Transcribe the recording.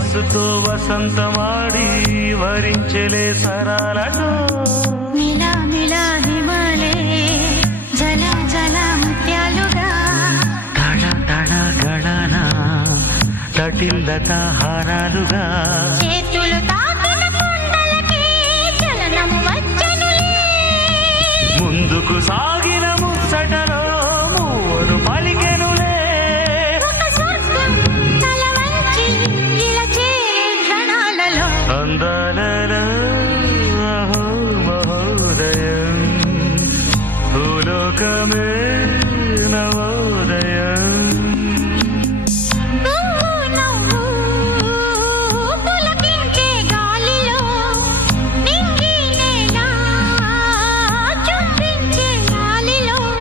వయస్సుతో వసంతమాడి వరించెలే సరాలటో మిలా మిలా హిమాలే జల జల ముత్యాలుగా తడ తడ గడన తటిల్లత హారాలుగా చేతులు తాకిన కుండలకి చలనం వచ్చనులే ముందుకు సాగిన ముచ్చటలో మూవను పలికెనులే ఒక స్వర్గం తల వంచి ఇలా చేరే క్షణాలలో అందాలలో అహో మహోదయం భూలోకమే నవోదయం